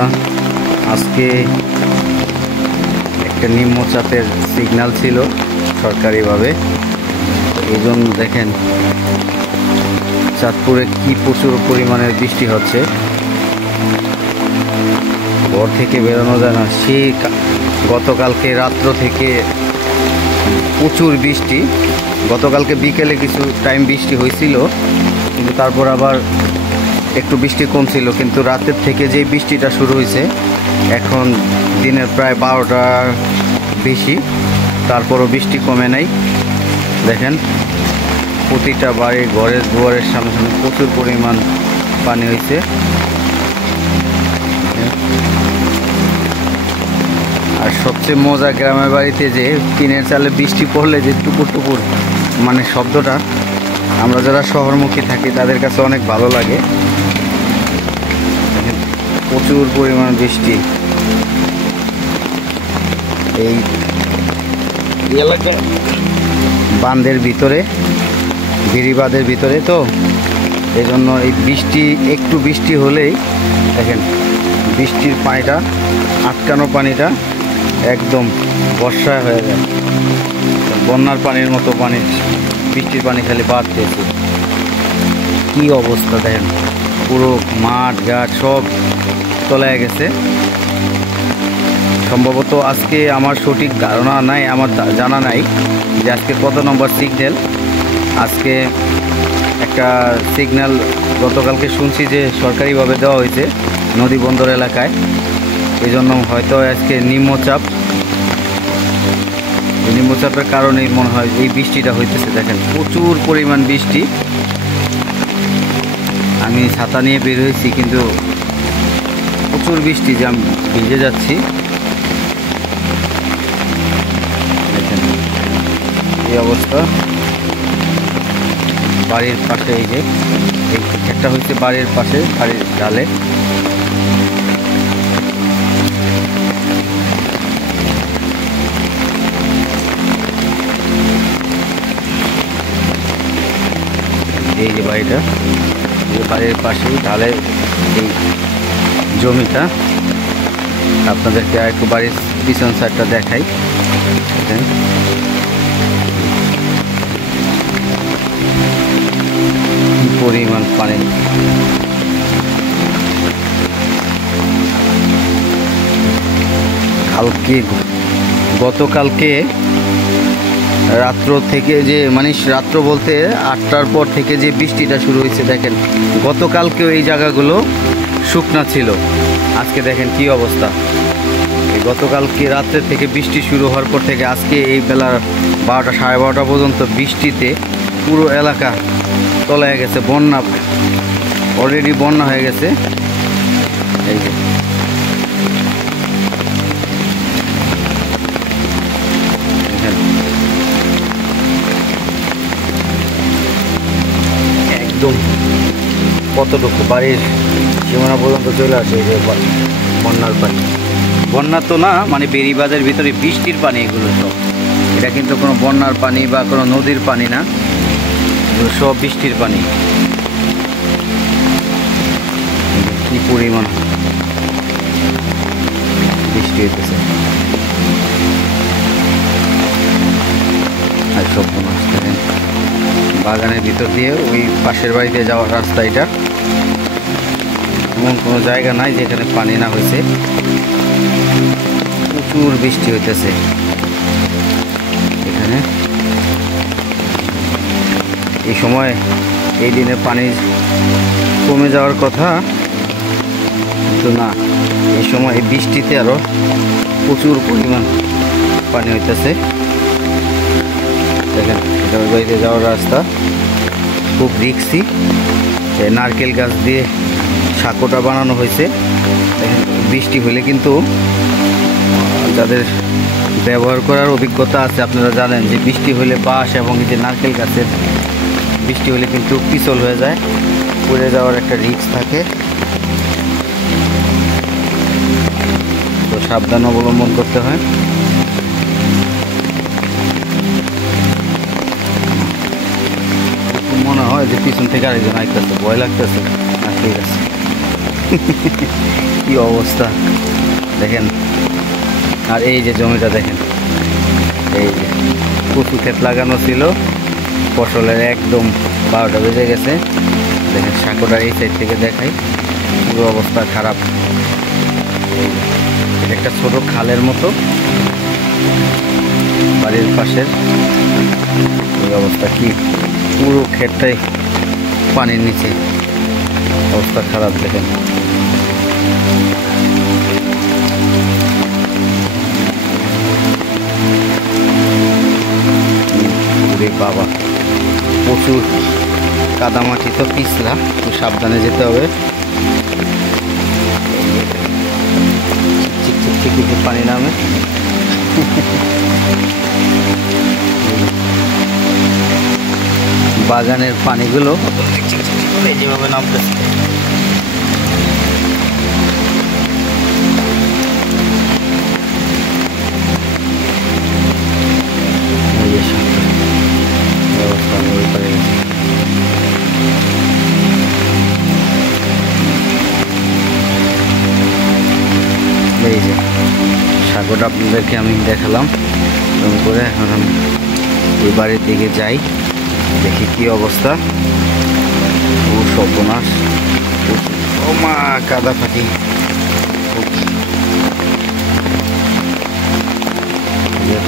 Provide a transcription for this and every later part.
বন্ধুরা, আজকে একটা নিম্নচাপের সিগন্যাল ছিল সরকারিভাবে। এই জন্য দেখেন চাঁদপুরে কি প্রচুর পরিমাণের বৃষ্টি হচ্ছে, ঘর থেকে বেরোনো যায় না। সেই গতকালকে রাত্র থেকে প্রচুর বৃষ্টি। গতকালকে বিকেলে কিছু টাইম বৃষ্টি হয়েছিল, কিন্তু তারপর আবার একটু বৃষ্টি কম ছিল। কিন্তু রাতের থেকে যে বৃষ্টিটা শুরু হয়েছে, এখন দিনের প্রায় 12টার বেশি, তারপরও বৃষ্টি কমে নাই। দেখেন প্রতিটা বাড়ির ঘরের দুয়ারের সামনে সামনে প্রচুর পরিমাণ পানি হয়েছে। আর সবচেয়ে মজা গ্রামের বাড়িতে যে টিনের চালে বৃষ্টি পড়লে যে টুপুর টুপুর মানে শব্দটা, আমরা যারা শহরমুখী থাকি তাদের কাছে অনেক ভালো লাগে। প্রচুর পরিমাণ বৃষ্টি এই এলাকায়, বাঁধের ভিতরে, গিরিবাঁধের ভিতরে, তো এই জন্য এই বৃষ্টি একটু বৃষ্টি হলেই দেখেন বৃষ্টির পানিটা, আটকানো পানিটা একদম বর্ষায় হয়ে যায়। বন্যার পানির মতো পানি, বৃষ্টির পানি খালি বাড়তেছে। কি অবস্থা দেখেন, পুরো মাঠ ঘাট সব তলায় গেছে। সম্ভবত আজকে, আমার সঠিক ধারণা নাই, আমার জানা নাই যে আজকে কত নম্বর সিগন্যাল। আজকে একটা সিগন্যাল গতকালকে শুনছি যে সরকারিভাবে দেওয়া হয়েছে নদী বন্দর এলাকায়। এই জন্য হয়তো আজকে নিম্নচাপ, নিম্নচাপের কারণেই মনে হয় এই বৃষ্টিটা হইতেছে। দেখেন প্রচুর পরিমাণ বৃষ্টি। আমি ছাতা নিয়ে বের হয়েছি, কিন্তু প্রচুর বৃষ্টি যে আমি ভিজে যাচ্ছি। দেখেন এই অবস্থা। বাড়ির পাশে এই যে একটা হচ্ছে বাড়ির পাশে, বাড়ির ডালে। এই যে বাড়িটা, বাড়ির পাশেই ঢালে এই জমিটা। আপনাদেরকে আর একটু বাড়ির পিছন সাইডটা দেখাই। কি পরিমাণ পানি! গতকালকে রাত্র থেকে যে, মানে রাত্র বলতে 8টার পর থেকে যে বৃষ্টিটা শুরু হয়েছে, দেখেন গতকালকেও এই জায়গাগুলো শুকনা ছিল। আজকে দেখেন কি অবস্থা। গতকালকে রাত্রের থেকে বৃষ্টি শুরু হওয়ার পর থেকে আজকে এই বেলা 12টা সাড়ে 12টা পর্যন্ত বৃষ্টিতে পুরো এলাকা তলায় গেছে। বন্যা, অলরেডি বন্যা হয়ে গেছে। এই যে একদম কতটুকু বাড়ির সীমানা পর্যন্ত চলে আসে এই যে বন্যার পানি। বন্যা তো না, মানে বেড়িবাঁধের ভিতরে বৃষ্টির পানি এগুলো সব। এটা কিন্তু কোনো বন্যার পানি বা কোনো নদীর পানি না, এগুলো সব বৃষ্টির পানি। কি পরিমাণ বৃষ্টি হইতেছে! আর সব দেখেন বাগানের ভিতর দিয়ে ওই পাশের বাড়িতে যাওয়ার রাস্তা। এটা এমন কোনো জায়গা নাই যেখানে পানি না হয়েছে। প্রচুর বৃষ্টি হইতেছে এখানে। এই সময়, এই দিনে পানি কমে যাওয়ার কথা, কিন্তু না, এই সময় এই বৃষ্টিতে আরো প্রচুর পরিমাণ পানি হইতেছে। দেখেন এটা বাড়িতে যাওয়ার রাস্তা, খুব রিক্সি। নারকেল গাছ দিয়ে সাঁকোটা বানানো হয়েছে। দেখেন বৃষ্টি হলে কিন্তু, যাদের ব্যবহার করার অভিজ্ঞতা আছে আপনারা জানেন যে বৃষ্টি হলে বাঁশ এবং এই যে নারকেল গাছের বৃষ্টি হলে কিন্তু পিছল হয়ে যায়, পড়ে যাওয়ার একটা রিস্ক থাকে। তো সাবধান অবলম্বন করতে হয়। মনে হয় যে পিছন থেকে আরেকজন আইতেছে, ভয় লাগতেছে। ঠিক আছে। কি অবস্থা দেখেন। আর এই যে জমিটা দেখেন, এই যে কচু ক্ষেত লাগানো ছিল, ফসলের একদম 12টা বেজে গেছে। দেখেন সাঁকোটার এই সাইড থেকে দেখাই, পুরো অবস্থা খারাপ। একটা ছোট খালের মতো বাড়ির পাশের এই অবস্থা, কি পুরো ক্ষেতটাই পানির নিচে, অবস্থা খারাপ দেখেন। বাবা প্রচুর কাদামাটি, তো পিছলা, একটু সাবধানে যেতে হবে। চিকচিক পানি নামে। বাগানের পানিগুলো যেভাবে নামতেছে, এই যে সাগরটা আপনাদেরকে আমি দেখালাম এরকম করে। এখন আমি ওই বাড়ির দিকে যাই, দেখি কি অবস্থা। ও সর্বনাশ, ও মা কাদা ফাটি।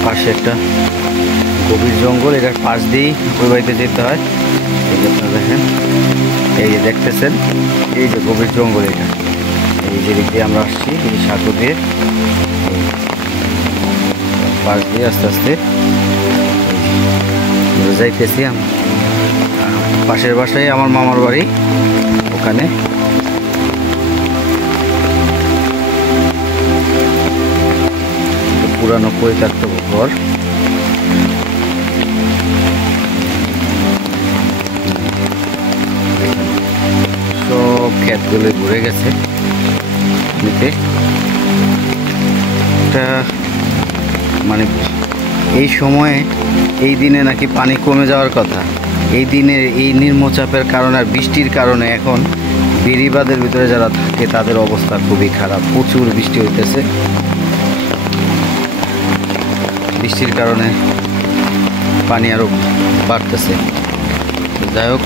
পাশে একটা গভীর জঙ্গল, এটার পাশ দিয়েই ওই বাড়িতে যেতে হয়। এই যে আপনারা দেখেন, এই যে দেখতেছেন, এই যে গভীর জঙ্গল, এটা এই যে দিক দিয়ে আমরা আসছি, এই সাঁকো দিয়ে পাশ দিয়ে আস্তে আস্তে যাইতেছি। পাশের বাসায় আমার মামার বাড়ি, ওখানে পুরানো পরিত্যক্ত ঘর। সব ক্ষেতগুলো ঘুরে গেছে নিতে। এটা মানে এই সময়ে, এই দিনে নাকি পানি কমে যাওয়ার কথা। এই দিনে এই নিম্নচাপের কারণে আর বৃষ্টির কারণে এখন বেড়িবাঁধের ভিতরে যারা থাকে তাদের অবস্থা খুবই খারাপ। প্রচুর বৃষ্টি হইতেছে, বৃষ্টির কারণে পানি আরও বাড়তেছে। যাই হোক,